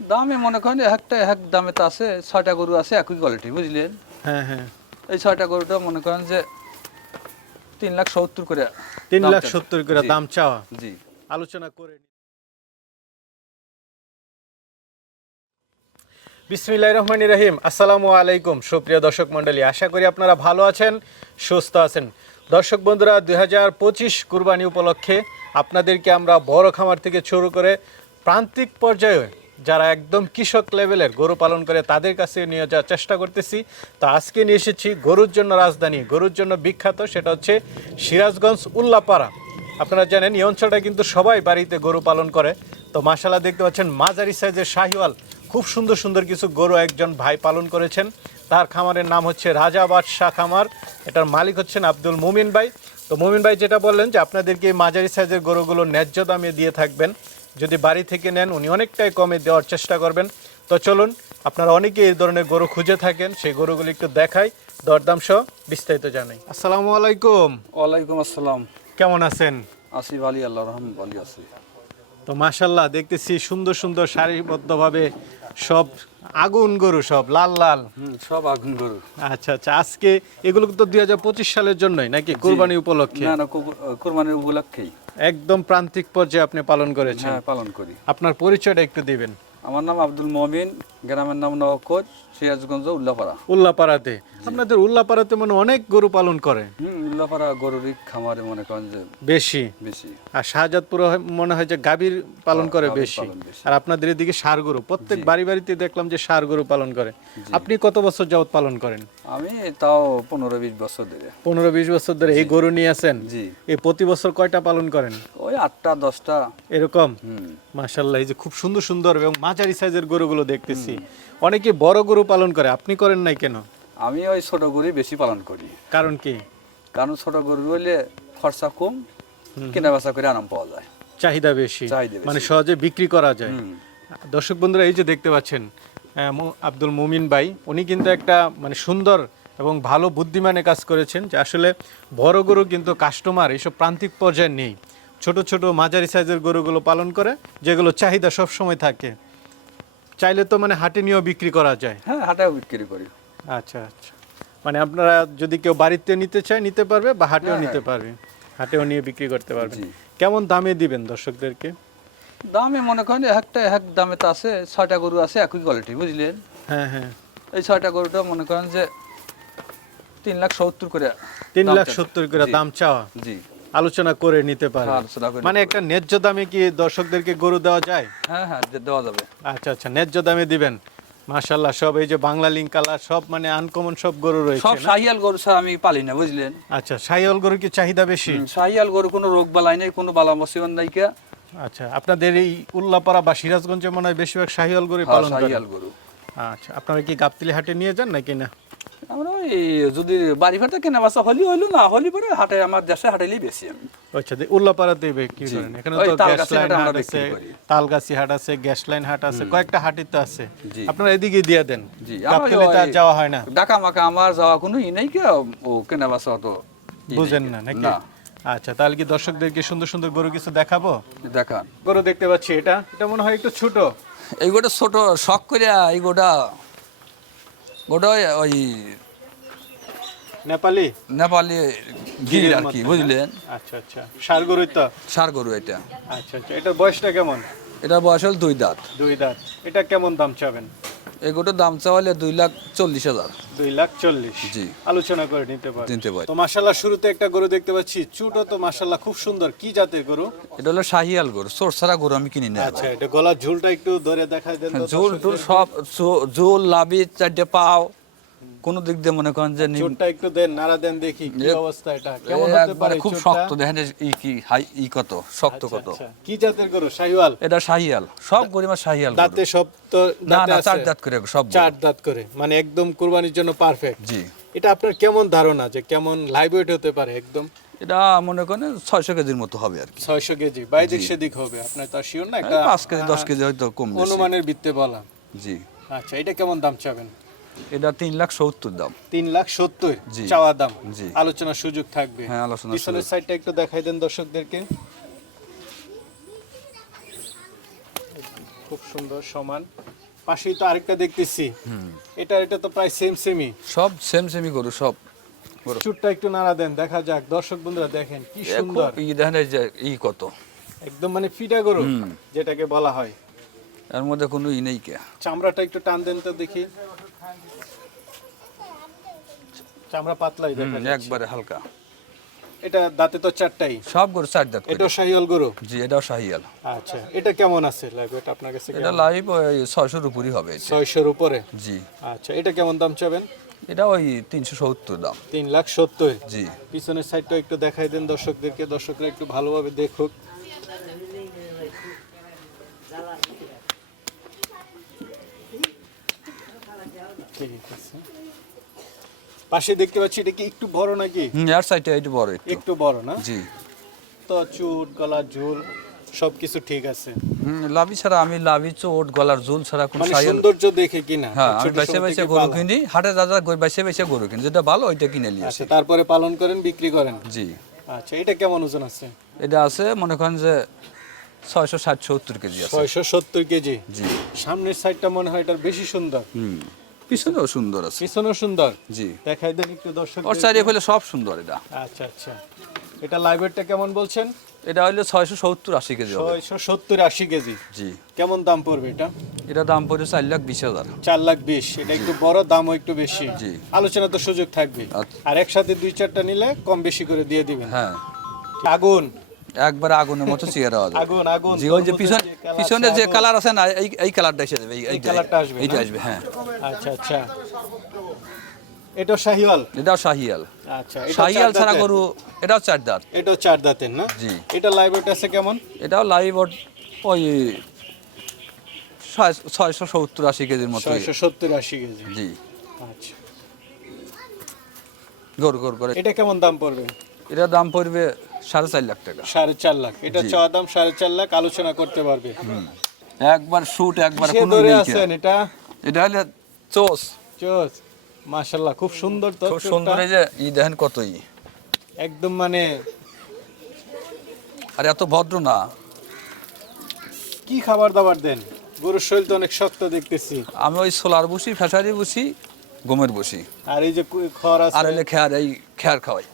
দামে মনে করেন একটা এক দামে তো আছে ছয়টা গরু আছে একই কোয়ালিটি বুঝলেন? হ্যাঁ হ্যাঁ। এই ছয়টা গরুটা মনে করেন যে তিন লাখ সত্তর করে তিন লাখ সত্তর করে দাম চাওয়া। জি। আলোচনা করে নি। বিসমিল্লাহির রহমানির রহিম। আসসালামু আলাইকুম সুপ্রিয় দর্শক মণ্ডলী। আশা করি আপনারা ভালো আছেন সুস্থ আছেন। দর্শক বন্ধুরা দুই হাজার পঁচিশ কুরবানি উপলক্ষে আপনাদেরকে আমরা বড় খামার থেকে শুরু করে প্রান্তিক পর্যায়ে যারা একদম কৃষক লেভেলের গরু পালন করে তাদের কাছে নিয়ে যাওয়ার চেষ্টা করতেছি। তো আজকে নিয়ে এসেছি গরুর জন্য রাজধানী, গরুর জন্য বিখ্যাত, সেটা হচ্ছে সিরাজগঞ্জ উল্লাপাড়া। আপনারা জানেন, এই অঞ্চলটা কিন্তু সবাই বাড়িতে গরু পালন করে। তো মাশাল্লাহ দেখতে পাচ্ছেন, মাঝারি সাইজের শাহিওয়াল, খুব সুন্দর সুন্দর কিছু গরু একজন ভাই পালন করেছেন। তার খামারের নাম হচ্ছে রাজা বাদশাহ খামার। এটার মালিক হচ্ছেন আব্দুল মুমিন ভাই। তো মুমিন ভাই যেটা বললেন যে, আপনাদেরকে মাঝারি সাইজের গরুগুলো ন্যায্য দামে দিয়ে থাকবেন। যদি বাড়ি থেকে নেন উনি অনেকটাই কমে দেওয়ার চেষ্টা করবেন। তো চলুন আপনারা অনেকে এই ধরনের গরু খুঁজে থাকেন সেই গরুগুলো একটু দেখাই দরদাম সহ বিস্তারিত জানাই। আসসালামু আলাইকুম। ওয়ালাইকুম আসসালাম। কেমন আছেন? আসিফ আলী আল্লাহ রহম আলী আছি। তো মাশাল্লাহ দেখতেছি সুন্দর সুন্দর সারিবদ্ধভাবে সব আগুন গরু সব লাল লাল। সব আগুন গরু। আচ্ছা আচ্ছা আজকে এগুলো তো দুই হাজার পঁচিশ সালের জন্যই নাকি? কোরবানি উপলক্ষে? কোরবানি উপলক্ষে কোরবানির উপলক্ষেই। একদম প্রান্তিক পর্যায়ে আপনি পালন করেছেন। হ্যাঁ পালন করি। আপনার পরিচয়টা একটু দিবেন। আমার নাম আব্দুল মমিন গ্রামের নাম নবকর সিরাজগঞ্জ উল্লাপাড়া। উল্লাপাড়াতে। আপনাদের উল্লাপাড়াতে মানে অনেক গরু পালন করে হুম উল্লাপাড়া গরুরই খামারে মনে করেন যে বেশি। বেশি। আর শাহজাদপুরে হয়- মনে হয় যে গাভীর পালন করে বেশি। আর আপনাদের এদিকে সার গরু। প্রত্যেক বাড়ি বাড়িতে দেখলাম যে সার গরু পালন করে। আপনি কত বছর যাবত পালন করেন? আমি তাও পনেরো বিশ বছর ধরে। পনেরো বিশ বছর ধরে এই গরু নিয়ে আছেন? জি। এই প্রতি বছর কয়টা পালন করেন? ওই আটটা দশটা। এরকম? হুম। মাশাল্লাহ এই যে খুব সুন্দর সুন্দর এবং মাঝারি সাইজের গরুগুলো দেখতেছি। অনেকে বড় গরু পালন করে আপনি করেন নাই কেন? আমি ওই ছোট গরুই বেশি পালন করি। কারণ কি? কারণ ছোট গরু হইলে খরচা কম কেনা বেচা করে আরাম পাওয়া যায়। চাহিদা বেশি মানে সহজে বিক্রি করা যায়। দর্শক বন্ধুরা এই যে দেখতে পাচ্ছেন আব্দুল মুমিন ভাই উনি কিন্তু একটা মানে সুন্দর এবং ভালো বুদ্ধিমানে কাজ করেছেন যে আসলে বড় গরু কিন্তু কাস্টমার এইসব প্রান্তিক পর্যায়ে নেই। ছোট ছোট মাঝারি সাইজের গরুগুলো পালন করে যেগুলো চাহিদা সব সময় থাকে। চাইলে তো মানে হাটে নিয়েও বিক্রি করা যায়। হ্যাঁ হাটেও বিক্রি করি। আচ্ছা আচ্ছা। মানে আপনারা যদি কেউ বাড়িতে নিতে চায় নিতে পারবে বা হাটেও হ্যাঁ, নিতে পারবে। হাটেও নিয়ে বিক্রি করতে পারবে। কেমন দামে দিবেন দর্শকদেরকে? দামে মনে করেন একটা এক দামে তো আছে ছয়টা গরু আছে একই কোয়ালিটি বুঝলেন? হ্যাঁ হ্যাঁ। এই ছয়টা গরুটা মনে করেন যে তিন লাখ সত্তর করে তিন লাখ সত্তর করে দাম চাওয়া। জি। আলোচনা করে নিতে পারে। হ্যাঁ, মানে একটা ন্যায্য দামে কি দর্শকদেরকে গরু দেওয়া যায়? হ্যাঁ হ্যাঁ দেওয়া যাবে। আচ্ছা আচ্ছা ন্যায্য দামে দিবেন। সব এই যে বাংলা লিঙ্ক কালার সব মানে আনকমন সব গরু রয়েছে সব? শাহিয়াল গরু ছাড়া আমি পালি না বুঝলেন? আচ্ছা গরুর কি চাহিদা বেশি? শাহিয়াল গরু কোনো রোগ বালাই নেই কোনো বালা মসিবন নাই কে। আচ্ছা আপনাদের এই উল্লাপাড়া বা সিরাজগঞ্জে মনে হয় বেশিরভাগ শাহিওয়াল গরু হ্যাঁ, পালন করে শাহিয়াল গরু। আচ্ছা আপনারা কি গাবতলি হাটে নিয়ে যান নাকি না? আমরা ওই যদি বাড়ি ফাটা কেনা বাসা হলি হইল না হলি পরে হাটে আমার দেশে হাটেলেই বেশি আমি। আচ্ছা উল্লাপাড়াতে বিক্রি। করেন? এখানে তো গ্যাস লাইন হাট আছে তালগাছি হাট আছে গ্যাস লাইন হাট আছে কয়েকটা হাটই তো আছে। আপনারা এদিকে দিয়ে দেন। জি আমার যাওয়া হয় না। ডাকা মাকা আমার যাওয়া কোনো ই নেই কে ও কেনা বাসা নেই বুঝেন না নাকি? আচ্ছা তাহলে কি দর্শকদেরকে সুন্দর সুন্দর গরু কিছু দেখাবো? দেখান। গরু দেখতে পাচ্ছি এটা। এটা মনে হয় একটু ছোট। এই গোটা ছোট শখ করে এই গোটা ওই- নেপালি নেপালি গির আর কি বুঝলেন আচ্ছা আচ্ছা সার গরু তো সার গরু এটা আচ্ছা আচ্ছা এটার বয়সটা কেমন এটা বয়স হল দুই দাঁত। দুই দাঁত। এটা কেমন দাম চাবেন? এই গোটার দাম চাওয়ালে দুই লাখ চল্লিশ হাজার। দুই লাখ চল্লিশ। জি। আলোচনা করে নিতে পারেন দিতে পারি। তো মাশাল্লাহ শুরুতে একটা গরু দেখতে পাচ্ছি। চুটো তো মাশাল্লাহ খুব সুন্দর। কি জাতের গরু? এটা হলো শাহিয়াল গরু চোর সারা গরু আমি কিনি না আচ্ছা এটা গলার ঝুলটা একটু ধরে দেখাই দেন ঝোল টুল সব ঝোল লাভি চারটে পাও। কোন দিক দিয়ে মনে করেন যে চোটটা একটু দেন নাড়া দেন দেখি কি অবস্থা এটা। কেমন হতে পারে খুব শক্ত দেখেন কি হাই ই কত শক্ত কত। আচ্ছা, কি জাতের গরু? শাহিওয়াল? এটা শাহিয়াল সব গরিমার শাহিয়াল দাঁতে সব তো না না চার দাঁত করে সব চার দাঁত করে মানে একদম কুরবানির জন্য পারফেক্ট জি। এটা আপনার কেমন ধারণা যে কেমন লাইভ ওয়েট হতে পারে একদম? এটা মনে করেন ছয়শো কেজির মতো হবে আর কি। ছয়শো কেজি বাইদিক সেদিক হবে আপনার তো শিওর না পাঁচ কেজি দশ কেজি হয়তো কম অনুমানের ভিত্তে বলা। জি। আচ্ছা এটা কেমন দাম চাবেন? এটা তিন লাখ সত্তর দাম। তিন লাখ সত্তর চাওয়া দাম। জি। আলোচনার সুযোগ থাকবে। হ্যাঁ, আলোচনার পিছনের সাইডটা একটু দেখাই দেন দর্শকদেরকে। খুব সুন্দর সমান। পাশেই তো আরেকটা দেখতেছি। এটা এটা তো প্রায় সেম সেমই সব সেম সেমি গরু সব চুটটা একটু নাড়া দেন দেখা যাক। দর্শক বন্ধুরা দেখেন কি সুন্দর। দেখেন এই কত। একদম মানে ফিটা গরু যেটাকে বলা হয়। এর মধ্যে কোনো ই নেই কে? চামড়াটা একটু টান দেন তো দেখি। চামড়া পাতলাই দেখা একবারে হালকা। এটা দাঁতে তো চারটাই? সব গরু চার দাঁত। এটাও শাহিওয়াল গরু? জি এটাও শাহিয়াল আচ্ছা এটা কেমন আছে লাইভ এটা আপনার কাছে এটা লাইভ ছয়শোর উপরই হবে এটা। ছয়শোর উপরে? জি। আচ্ছা এটা কেমন দাম চাবেন? এটা ওই তিনশো সত্তর দাম। তিন লাখ সত্তর? জি। পিছনের সাইডটা একটু দেখাই দেন দর্শকদেরকে। দর্শকরা একটু ভালোভাবে দেখুক। ঠিক আছে। পাশে দেখতে পাচ্ছি এটা কি একটু বড় নাকি? হুম, এর সাইডটা একটু বড় একটু। একটু বড় না? জি। তো চুট গলা ঝুল সবকিছু ঠিক আছে। হুম, লাভি ছাড়া আমি লাভি চোট গলার ঝুল ছাড়া কোনো মানে সাইল সৌন্দর্য দেখে কিনা? হ্যাঁ আমি বাইসে বাইসে গরু কিনি হাটে দাদা বাইসে বাইসে গরু কিনি যেটা ভালো ওইটা কিনে নিয়ে আসি। আচ্ছা তারপরে পালন করেন বিক্রি করেন? জি। আচ্ছা এটা কেমন ওজন আছে? এটা আছে মনে করেন যে ছয়শো ষাট সত্তর কেজি আছে। ছয়শো সত্তর কেজি? জি। সামনের সাইডটা মনে হয় এটার বেশি সুন্দর। হুম। পিছনেও সুন্দর আছে। পিছনেও সুন্দর। জি। দেখাই দেন একটু দর্শক ওর চারিয়ে ফেলে সব সুন্দর এটা। আচ্ছা আচ্ছা। এটা লাইভেরটা কেমন বলছেন? এটা হইলে ছয়শো সত্তর আশি কেজি ছয়শো সত্তর আশি কেজি। জি। কেমন দাম পড়বে এটা? এটা দাম পড়ে চার লাখ বিশ হাজার। চার লাখ বিশ। এটা একটু বড় দামও একটু বেশি। জি। আলোচনা তো সুযোগ থাকবে। আচ্ছা। আর একসাথে দুই চারটা নিলে কম বেশি করে দিয়ে দিবেন। হ্যাঁ। আগুন। একবার আগুনের মতো চেয়ার হবে আগুন আগুন জি ওই যে পিছন পিছনে যে কালার আছে না এই এই কালারটা এসে যাবে এই- কালারটা আসবে, এইটা আসবে হ্যাঁ। আচ্ছা আচ্ছা। এটা শাহিয়াল আচ্ছা এটা শাহিয়াল ছাড়া গরু এটাও চার দাঁত এটাও চার দাঁতের না? জি। এটা লাইভেট আছে কেমন? এটাও লাইভ ওই ছয়শো সত্তর আশি কেজির মতো। ছয়শো সত্তর আশি কেজি। জি। আচ্ছা। গরু গরু করে। এটা কেমন দাম পড়বে? এটার দাম পড়বে সাড়ে চার লাখ টাকা। সাড়ে চার লাখ। এটা চাওয়া দাম সাড়ে চার লাখ আলোচনা করতে পারবে। একবার শুট একবার কোনো ধরে আছেন এটা? এটা হলে চোস। চোস। মাশাল্লাহ খুব সুন্দর তো খুব সুন্দর এই যে ই দেখেন কতই। একদম মানে আর এত ভদ্র না। কি খাবার দাবার দেন? গরুর শরীর তো অনেক শক্ত দেখতেছি। আমি ওই সোলার বসি ফেসারি বসি গমের বসি। আর এই যে খড় আর আছে খেয়ার এই খেয়ার খাওয়াই।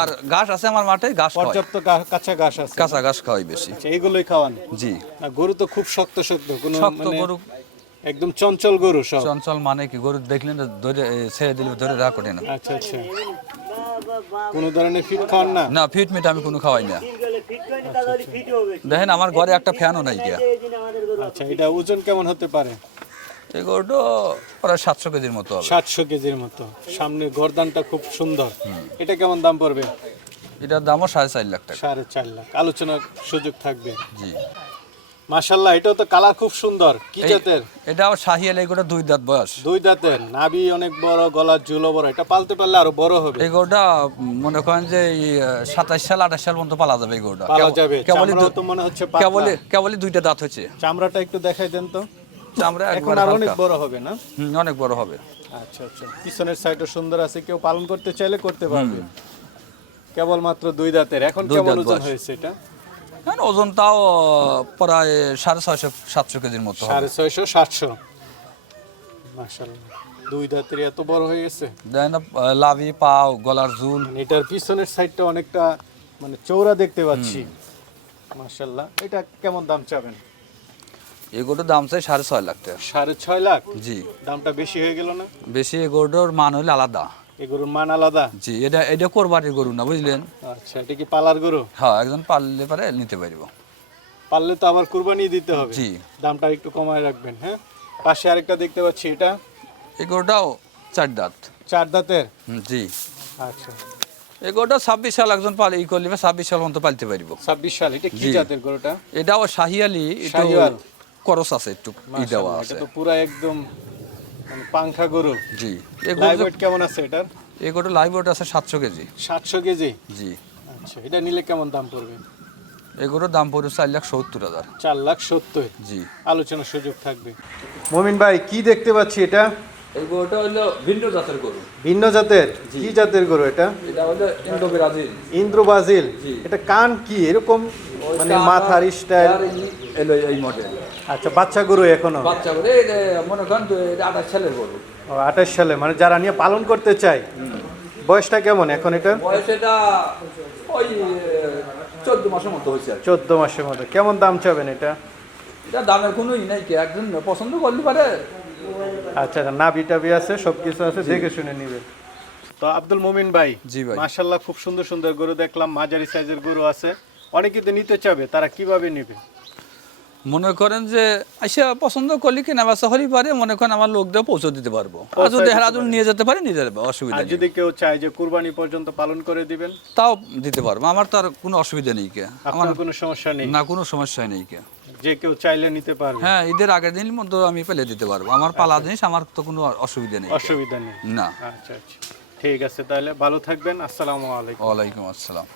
আর ঘাস আছে আমার মাঠে ঘাস পর্যাপ্ত কাঁচা ঘাস আছে। কাঁচা ঘাস খাওয়াই বেশি। আচ্ছা, এইগুলোই খাওয়ান? জি। না গরু তো খুব শক্ত শক্ত কোনো শক্ত মানে গরু। একদম চঞ্চল গরু সব। চঞ্চল মানে কি গরু দেখলেন না ধরে ছেড়ে দিলে ধরে রাখা কঠিন না। আচ্ছা আচ্ছা। কোনো ধরনের ফিট খাওয়ান না? না ফিট মিট আমি কোনো খাওয়াই না। দেখেন আমার ঘরে একটা ফ্যানও নাই গিয়া। আচ্ছা এটা ওজন কেমন হতে পারে? এই গরুটা প্রায় সাতশো কেজির মতো হবে। সাতশো কেজির মতো। সামনে গরদানটা খুব সুন্দর। এটা কেমন দাম পড়বে? এটার দামও সাড়ে চার লাখ টাকা। সাড়ে চার লাখ। আলোচনার সুযোগ থাকবে। জি। মাশাল্লাহ এটাও তো কালার খুব সুন্দর। কি জাতের? এটাও শাহিয়াল গরুটা দুই দাঁত বয়স। দুই দাঁতের। নাভি অনেক বড় গলার ঝুলও বড়। এটা পালতে পারলে আরও বড় হবে। এই গরুটা মনে করেন যে সাতাশ সাল আঠাশ সাল পর্যন্ত পালা যাবে এই গরুটা পালা যাবে। কেবলই তো মনে হচ্ছে। কেবলই কেবলই দুইটা দাঁত হচ্ছে চামড়াটা একটু দেখাই দেন তো। আমরা এখন আর অনেক বড় হবে না? হুম, অনেক বড় হবে। আচ্ছা আচ্ছা। পিছনের সাইডও সুন্দর আছে কেউ পালন করতে চাইলে করতে পারবে। কেবলমাত্র দুই দাঁতের। এখন কেমন ওজন। হয়েছে এটা? হ্যাঁ ওজনটাও প্রায় সাড়ে ছয়শো সাতশো কেজির মতো সাড়ে ছয়শো সাতশো। দুই দাঁতের এত বড় হয়ে গেছে? দেন লাভি পাও গলার ঝুল। মানে এটার পিছনের সাইডটা অনেকটা মানে চৌড়া দেখতে পাচ্ছি। মাশাল্লাহ এটা কেমন দাম চাবেন? এই দাম চাই সাড়ে ছয় লাখ টাকা। সাড়ে ছয় লাখ? জি। দামটা বেশি হয়ে গেল না? বেশি এই মান হইলে আলাদা। এই গরুর মান আলাদা? জি এটা এটা কোরবানির গরু না বুঝলেন? আচ্ছা এটা কি পালার গরু? হ্যাঁ একজন পারলে পারে নিতে পারব। পারলে তো আবার কুরবানি দিতে হবে। জি। দামটা একটু কমায় রাখবেন হ্যাঁ? পাশে আরেকটা দেখতে পাচ্ছি এটা? এই গরুটাও চার দাঁত। চার দাঁতের? জি। আচ্ছা। এই গরুটা ছাব্বিশ সাল একজন পালে ই করলে ছাব্বিশ সাল পর্যন্ত পালতে পারব। ছাব্বিশ সাল এটা কি জাতের গরুটা? এটাও শাহিয়ালি শাহিওয়াল। করস আছে একটু ই দেওয়া আছে। এটা তো পুরা একদম মানে পাংখা গরু। জি এই লাইভ ওয়েট কেমন আছে এটার? এই গরুটা লাইভ ওটা আছে সাতশো কেজি। সাতশো কেজি? জি। আচ্ছা এটা নিলে কেমন দাম পড়বে? এই গরুর দাম পড়বে চার লাখ সত্তর হাজার। চার লাখ সত্তর? জি। আলোচনার সুযোগ থাকবে। মমিন ভাই কি দেখতে পাচ্ছি এটা? এই গরুটা হলো ভিন্ন জাতের গরু। ভিন্ন জাতের? কি জাতের গরু এটা? এটা হলো ইন্ডো ব্রাজিল ইন্দ্র বাজিল জি। এটা কান কি? এরকম মানে মাথার স্টাইল এলো এই মডেল আচ্ছা বাচ্চা গরু এখনও? বাচ্চা যে মনে করেন আঠাশ ছেলের গরু। ও আঠাশ সালে মানে যারা নিয়ে পালন করতে চায়। বয়সটা কেমন এখন এটা? বয়স এটা ওই চোদ্দ মাসের মতো হয়েছে চোদ্দ মাসের মতো। কেমন দাম চাবেন এটা? এটা দামের কোনো ই নাই কি একজন পছন্দ করলে পারে। আচ্ছা নাবি টাবি আছে সব কিছু আছে দেখে শুনে নিবে। তো আব্দুল মুমিন ভাই জি ভাই। মাশাল্লাহ খুব সুন্দর সুন্দর গরু দেখলাম মাঝারি সাইজের গরু আছে। অনেকে তো নিতে চাবে তারা কীভাবে নেবে? মনে করেন যে আইসা পছন্দ করলে কেনা বেচা হলে পারে মনে করেন আমার লোক দিয়ে পৌঁছে দিতে পারব। আর যদি হেরাজুল নিয়ে যেতে পারে নিয়ে যেতে অসুবিধা যদি কেউ চায় যে কুরবানি পর্যন্ত পালন করে দিবেন? তাও দিতে পারব। আমার তো আর কোনো অসুবিধা নেই কে। আমার কোনো সমস্যা নেই? না কোনো সমস্যা নেই কে। যে কেউ চাইলে নিতে পারবে? হ্যাঁ ঈদের আগের দিনের মধ্যে আমি ফেলে দিতে পারব। আমার পালা জিনিস আমার তো কোনো অসুবিধা নেই অসুবিধা নেই। না। আচ্ছা আচ্ছা। ঠিক আছে তাহলে ভালো থাকবেন। আসসালামু আলাইকুম। ওয়ালাইকুম আসসালাম।